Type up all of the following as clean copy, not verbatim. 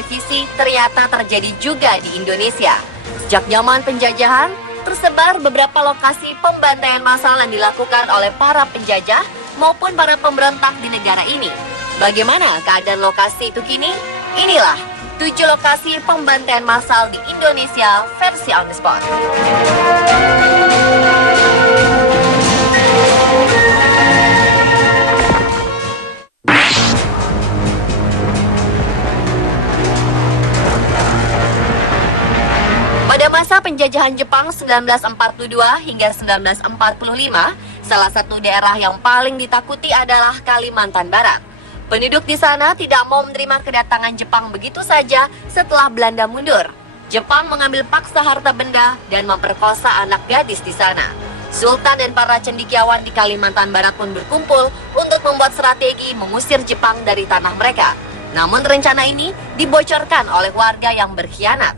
televisi ternyata terjadi juga di Indonesia. Sejak zaman penjajahan, tersebar beberapa lokasi pembantaian massal yang dilakukan oleh para penjajah maupun para pemberontak di negara ini. Bagaimana keadaan lokasi itu kini? Inilah 7 lokasi pembantaian massal di Indonesia versi on the spot. Pada masa penjajahan Jepang 1942 hingga 1945, salah satu daerah yang paling ditakuti adalah Kalimantan Barat. Penduduk di sana tidak mau menerima kedatangan Jepang begitu saja setelah Belanda mundur. Jepang mengambil paksa harta benda dan memperkosa anak gadis di sana. Sultan dan para cendekiawan di Kalimantan Barat pun berkumpul untuk membuat strategi mengusir Jepang dari tanah mereka. Namun rencana ini dibocorkan oleh warga yang berkhianat.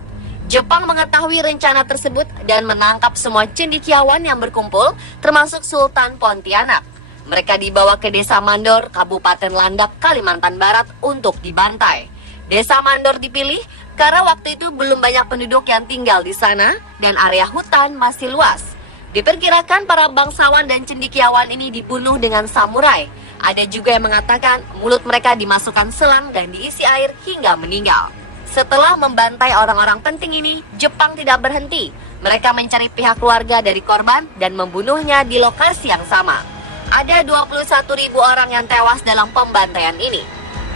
Jepang mengetahui rencana tersebut dan menangkap semua cendekiawan yang berkumpul, termasuk Sultan Pontianak. Mereka dibawa ke Desa Mandor, Kabupaten Landak, Kalimantan Barat untuk dibantai. Desa Mandor dipilih karena waktu itu belum banyak penduduk yang tinggal di sana dan area hutan masih luas. Diperkirakan para bangsawan dan cendekiawan ini dibunuh dengan samurai. Ada juga yang mengatakan mulut mereka dimasukkan selang dan diisi air hingga meninggal. Setelah membantai orang-orang penting ini, Jepang tidak berhenti. Mereka mencari pihak keluarga dari korban dan membunuhnya di lokasi yang sama. Ada 21.000 orang yang tewas dalam pembantaian ini.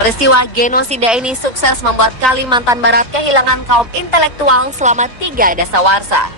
Peristiwa genosida ini sukses membuat Kalimantan Barat kehilangan kaum intelektual selama 3 dasawarsa.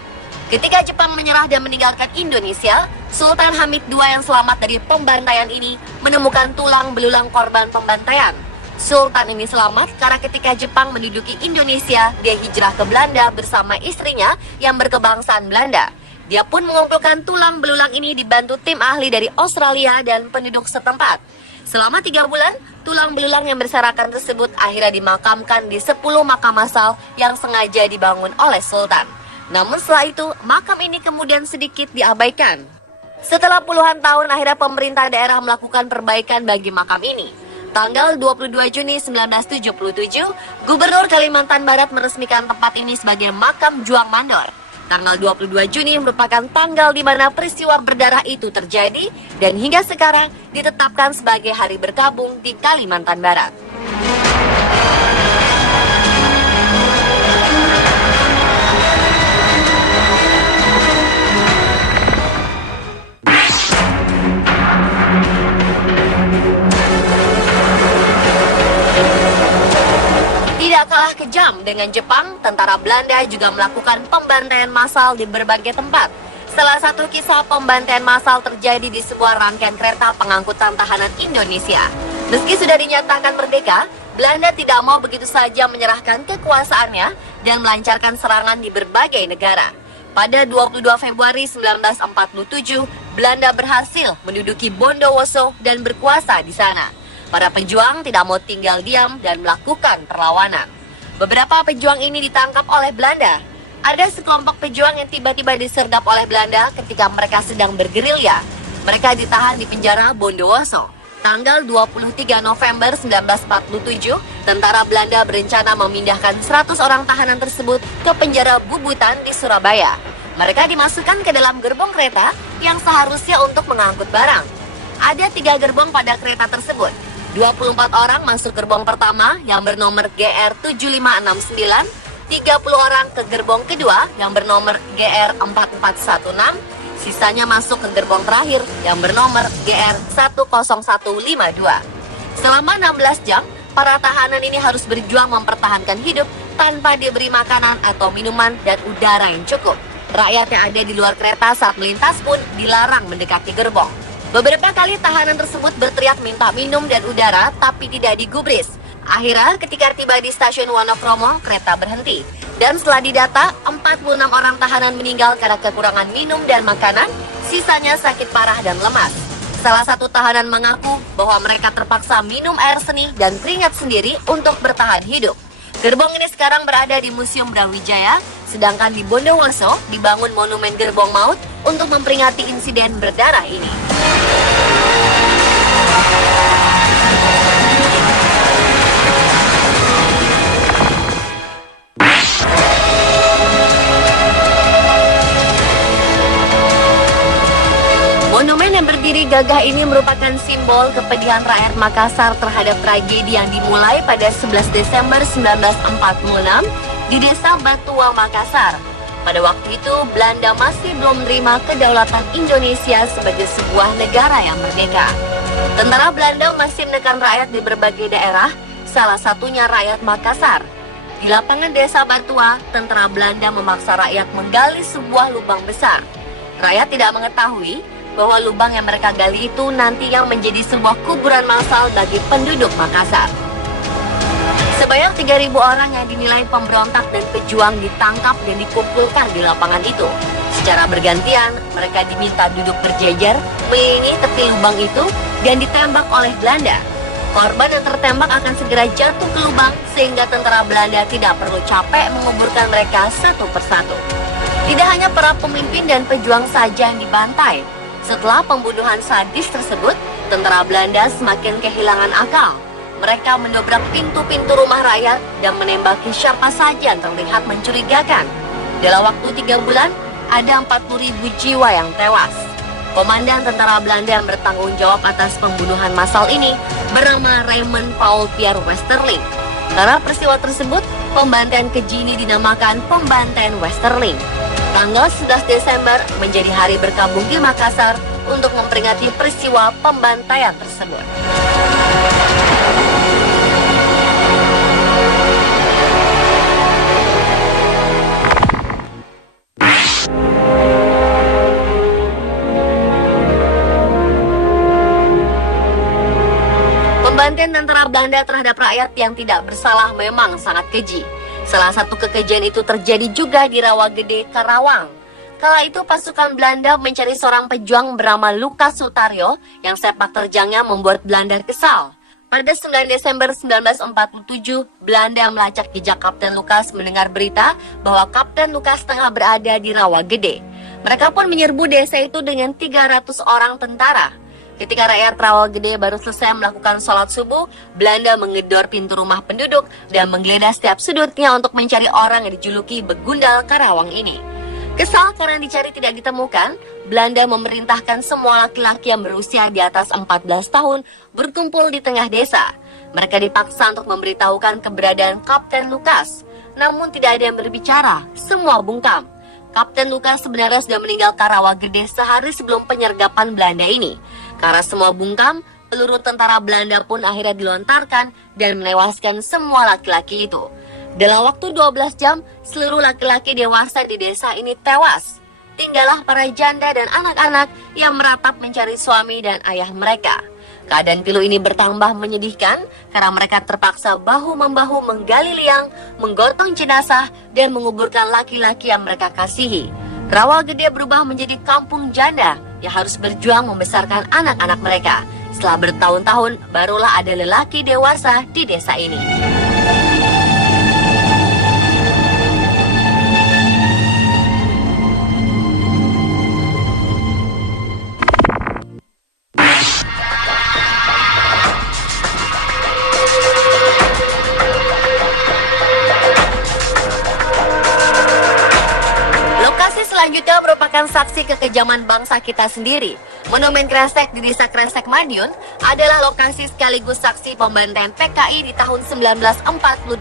Ketika Jepang menyerah dan meninggalkan Indonesia, Sultan Hamid II yang selamat dari pembantaian ini menemukan tulang belulang korban pembantaian. Sultan ini selamat karena ketika Jepang menduduki Indonesia, dia hijrah ke Belanda bersama istrinya yang berkebangsaan Belanda. Dia pun mengumpulkan tulang belulang ini dibantu tim ahli dari Australia dan penduduk setempat. Selama 3 bulan, tulang belulang yang berserakan tersebut akhirnya dimakamkan di 10 makam massal yang sengaja dibangun oleh Sultan. Namun setelah itu, makam ini kemudian sedikit diabaikan. Setelah puluhan tahun, akhirnya pemerintah daerah melakukan perbaikan bagi makam ini. Tanggal 22 Juni 1977, Gubernur Kalimantan Barat meresmikan tempat ini sebagai makam Juang Mandor. Tanggal 22 Juni merupakan tanggal di mana peristiwa berdarah itu terjadi dan hingga sekarang ditetapkan sebagai hari berkabung di Kalimantan Barat. Tidak kalah kejam dengan Jepang, tentara Belanda juga melakukan pembantaian massal di berbagai tempat. Salah satu kisah pembantaian massal terjadi di sebuah rangkaian kereta pengangkutan tahanan Indonesia. Meski sudah dinyatakan merdeka, Belanda tidak mau begitu saja menyerahkan kekuasaannya dan melancarkan serangan di berbagai negara. Pada 22 Februari 1947, Belanda berhasil menduduki Bondowoso dan berkuasa di sana. Para pejuang tidak mau tinggal diam dan melakukan perlawanan. Beberapa pejuang ini ditangkap oleh Belanda. Ada sekelompok pejuang yang tiba-tiba diserdap oleh Belanda ketika mereka sedang bergerilya. Mereka ditahan di penjara Bondowoso. Tanggal 23 November 1947, tentara Belanda berencana memindahkan 100 orang tahanan tersebut ke penjara Bubutan di Surabaya. Mereka dimasukkan ke dalam gerbong kereta yang seharusnya untuk mengangkut barang. Ada 3 gerbong pada kereta tersebut. 24 orang masuk gerbong pertama yang bernomor GR7569, 30 orang ke gerbong kedua yang bernomor GR4416, sisanya masuk ke gerbong terakhir yang bernomor GR10152. Selama 16 jam, para tahanan ini harus berjuang mempertahankan hidup tanpa diberi makanan atau minuman dan udara yang cukup. Rakyat yang ada di luar kereta saat melintas pun dilarang mendekati gerbong. Beberapa kali tahanan tersebut berteriak minta minum dan udara, tapi tidak digubris. Akhirnya, ketika tiba di stasiun Wonokromo, kereta berhenti. Dan setelah didata, 46 orang tahanan meninggal karena kekurangan minum dan makanan, sisanya sakit parah dan lemas. Salah satu tahanan mengaku bahwa mereka terpaksa minum air seni dan keringat sendiri untuk bertahan hidup. Gerbong ini sekarang berada di Museum Brawijaya, sedangkan di Bondowoso dibangun monumen gerbong maut untuk memperingati insiden berdarah ini. berdiri gagah ini merupakan simbol kepedihan rakyat Makassar terhadap tragedi yang dimulai pada 11 Desember 1946 di Desa Batua, Makassar. Pada waktu itu, Belanda masih belum menerima kedaulatan Indonesia sebagai sebuah negara yang merdeka. Tentara Belanda masih menekan rakyat di berbagai daerah, salah satunya rakyat Makassar. Di lapangan Desa Batua, tentara Belanda memaksa rakyat menggali sebuah lubang besar. Rakyat tidak mengetahui bahwa lubang yang mereka gali itu nanti yang menjadi sebuah kuburan massal bagi penduduk Makassar. Sebanyak 3.000 orang yang dinilai pemberontak dan pejuang ditangkap dan dikumpulkan di lapangan itu. Secara bergantian, mereka diminta duduk berjejer mengelilingi tepi lubang itu dan ditembak oleh Belanda. Korban yang tertembak akan segera jatuh ke lubang sehingga tentara Belanda tidak perlu capek menguburkan mereka satu persatu. Tidak hanya para pemimpin dan pejuang saja yang dibantai. Setelah pembunuhan sadis tersebut, tentara Belanda semakin kehilangan akal. Mereka mendobrak pintu-pintu rumah rakyat dan menembaki siapa saja yang terlihat mencurigakan. Dalam waktu 3 bulan, ada 40.000 jiwa yang tewas. Komandan tentara Belanda yang bertanggung jawab atas pembunuhan massal ini bernama Raymond Paul Pierre Westerling. Karena peristiwa tersebut, pembantaian keji ini dinamakan pembantaian Westerling. Tanggal 11 Desember menjadi hari berkabung di Makassar untuk memperingati peristiwa pembantaian tersebut. Pembantaian tentara Belanda terhadap rakyat yang tidak bersalah memang sangat keji. Salah satu kekejian itu terjadi juga di Rawagede, Karawang. Kala itu pasukan Belanda mencari seorang pejuang bernama Lukas Sutaryo yang sepak terjangnya membuat Belanda kesal. Pada 9 Desember 1947, Belanda melacak jejak Kapten Lukas mendengar berita bahwa Kapten Lukas tengah berada di Rawagede. Mereka pun menyerbu desa itu dengan 300 orang tentara. Ketika rakyat Rawagede baru selesai melakukan sholat subuh, Belanda menggedor pintu rumah penduduk dan menggeledah setiap sudutnya untuk mencari orang yang dijuluki Begundal Karawang ini. Kesal karena dicari tidak ditemukan, Belanda memerintahkan semua laki-laki yang berusia di atas 14 tahun berkumpul di tengah desa. Mereka dipaksa untuk memberitahukan keberadaan Kapten Lukas. Namun tidak ada yang berbicara, semua bungkam. Kapten Lukas sebenarnya sudah meninggal Rawagede sehari sebelum penyergapan Belanda ini. Karena semua bungkam, peluru tentara Belanda pun akhirnya dilontarkan dan menewaskan semua laki-laki itu. Dalam waktu 12 jam, seluruh laki-laki dewasa di desa ini tewas. Tinggallah para janda dan anak-anak yang meratap mencari suami dan ayah mereka. Keadaan pilu ini bertambah menyedihkan karena mereka terpaksa bahu-membahu menggali liang, menggotong jenazah, dan menguburkan laki-laki yang mereka kasihi. Rawagede berubah menjadi kampung janda yang harus berjuang membesarkan anak-anak mereka. Setelah bertahun-tahun, barulah ada lelaki dewasa di desa ini. Selanjutnya merupakan saksi kekejaman bangsa kita sendiri. Monumen Kresek di Desa Kresek, Madiun adalah lokasi sekaligus saksi pembantaian PKI di tahun 1948.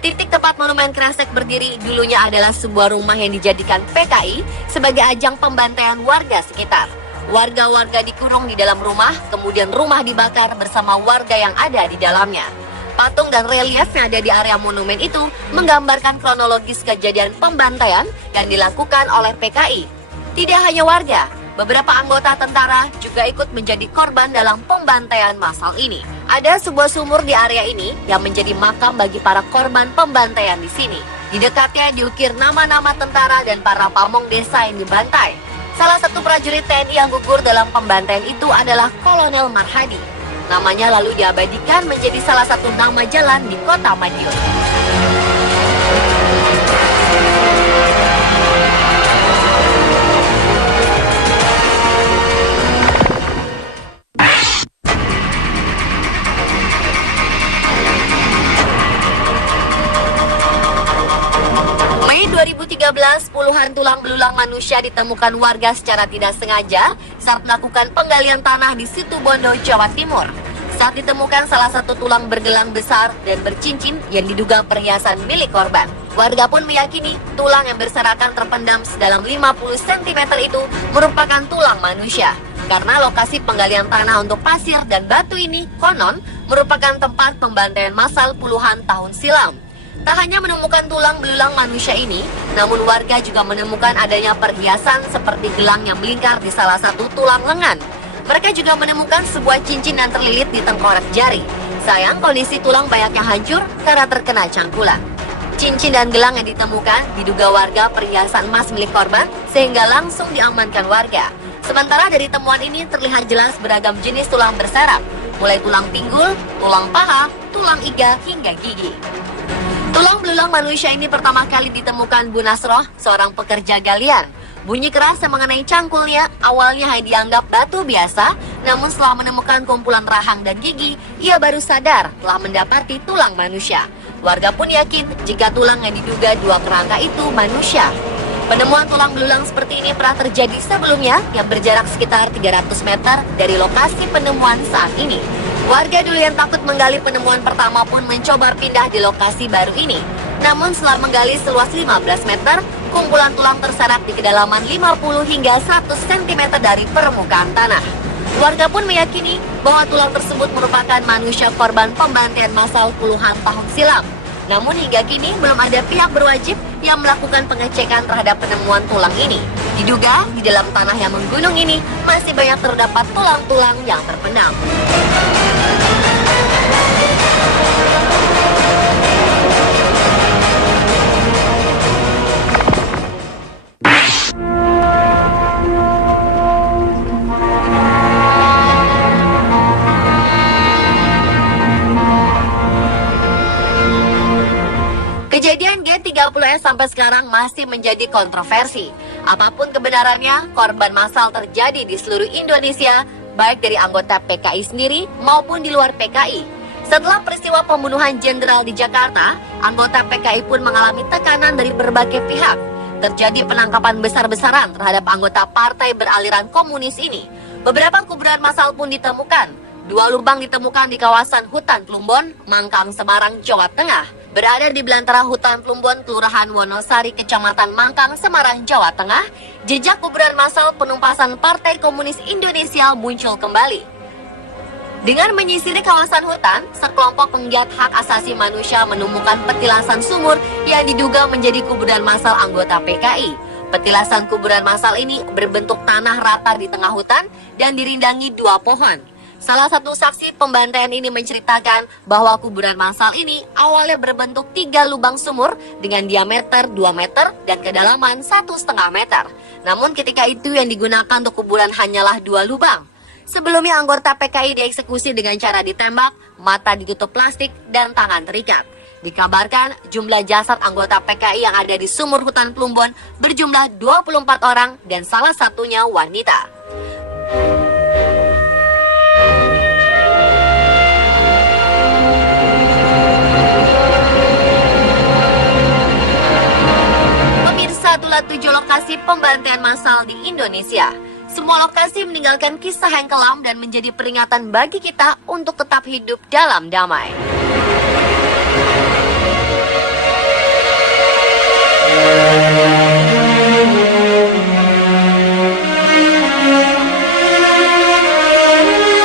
Titik tempat Monumen Kresek berdiri dulunya adalah sebuah rumah yang dijadikan PKI sebagai ajang pembantaian warga sekitar. Warga-warga dikurung di dalam rumah, kemudian rumah dibakar bersama warga yang ada di dalamnya. Patung dan relief yang ada di area monumen itu menggambarkan kronologis kejadian pembantaian yang dilakukan oleh PKI. Tidak hanya warga, beberapa anggota tentara juga ikut menjadi korban dalam pembantaian massal ini. Ada sebuah sumur di area ini yang menjadi makam bagi para korban pembantaian di sini. Di dekatnya diukir nama-nama tentara dan para pamong desa yang dibantai. Salah satu prajurit TNI yang gugur dalam pembantaian itu adalah Kolonel Marhadi. Namanya lalu diabadikan menjadi salah satu nama jalan di kota Madiun. Mei 2013, puluhan tulang belulang manusia ditemukan warga secara tidak sengaja saat melakukan penggalian tanah di Situbondo, Jawa Timur. Saat ditemukan salah satu tulang bergelang besar dan bercincin yang diduga perhiasan milik korban. Warga pun meyakini tulang yang berserakan terpendam sedalam 50 cm itu merupakan tulang manusia. Karena lokasi penggalian tanah untuk pasir dan batu ini konon merupakan tempat pembantaian massal puluhan tahun silam. Tak hanya menemukan tulang belulang manusia ini, namun warga juga menemukan adanya perhiasan seperti gelang yang melingkar di salah satu tulang lengan. Mereka juga menemukan sebuah cincin yang terlilit di tengkorak jari. Sayang, kondisi tulang banyaknya hancur karena terkena cangkulan. Cincin dan gelang yang ditemukan diduga warga perhiasan emas milik korban sehingga langsung diamankan warga. Sementara dari temuan ini terlihat jelas beragam jenis tulang berserap, mulai tulang pinggul, tulang paha, tulang iga, hingga gigi. Tulang belulang manusia ini pertama kali ditemukan Bu Nasroh, seorang pekerja galian. Bunyi keras yang mengenai cangkulnya awalnya hanya dianggap batu biasa, namun setelah menemukan kumpulan rahang dan gigi, ia baru sadar telah mendapati tulang manusia. Warga pun yakin jika tulang yang diduga dua kerangka itu manusia. Penemuan tulang belulang seperti ini pernah terjadi sebelumnya yang berjarak sekitar 300 meter dari lokasi penemuan saat ini. Warga dulu yang takut menggali penemuan pertama pun mencoba pindah di lokasi baru ini. Namun setelah menggali seluas 15 meter, kumpulan tulang terseret di kedalaman 50 hingga 100 cm dari permukaan tanah. Warga pun meyakini bahwa tulang tersebut merupakan manusia korban pembantaian massal puluhan tahun silam. Namun hingga kini belum ada pihak berwajib yang melakukan pengecekan terhadap penemuan tulang ini. Diduga di dalam tanah yang menggunung ini masih banyak terdapat tulang-tulang yang terpendam. Kejadian G30S sampai sekarang masih menjadi kontroversi. Apapun kebenarannya, korban massal terjadi di seluruh Indonesia, baik dari anggota PKI sendiri maupun di luar PKI. Setelah peristiwa pembunuhan jenderal di Jakarta, anggota PKI pun mengalami tekanan dari berbagai pihak. Terjadi penangkapan besar-besaran terhadap anggota partai beraliran komunis ini. Beberapa kuburan massal pun ditemukan. 2 lubang ditemukan di kawasan hutan Plumbon, Mangkang, Semarang, Jawa Tengah. Berada di belantara hutan Plumbon, Kelurahan Wonosari, Kecamatan Mangkang, Semarang, Jawa Tengah, jejak kuburan massal penumpasan Partai Komunis Indonesia muncul kembali. Dengan menyisiri kawasan hutan, sekelompok penggiat hak asasi manusia menemukan petilasan sumur yang diduga menjadi kuburan massal anggota PKI. Petilasan kuburan massal ini berbentuk tanah rata di tengah hutan dan dirindangi 2 pohon. Salah satu saksi pembantaian ini menceritakan bahwa kuburan massal ini awalnya berbentuk 3 lubang sumur dengan diameter 2 meter dan kedalaman 1,5 meter. Namun ketika itu yang digunakan untuk kuburan hanyalah 2 lubang. Sebelumnya anggota PKI dieksekusi dengan cara ditembak, mata ditutup plastik, dan tangan terikat. Dikabarkan jumlah jasad anggota PKI yang ada di sumur hutan Plumbon berjumlah 24 orang dan salah satunya wanita. Itulah 7 lokasi pembantaian massal di Indonesia. Semua lokasi meninggalkan kisah yang kelam dan menjadi peringatan bagi kita untuk tetap hidup dalam damai.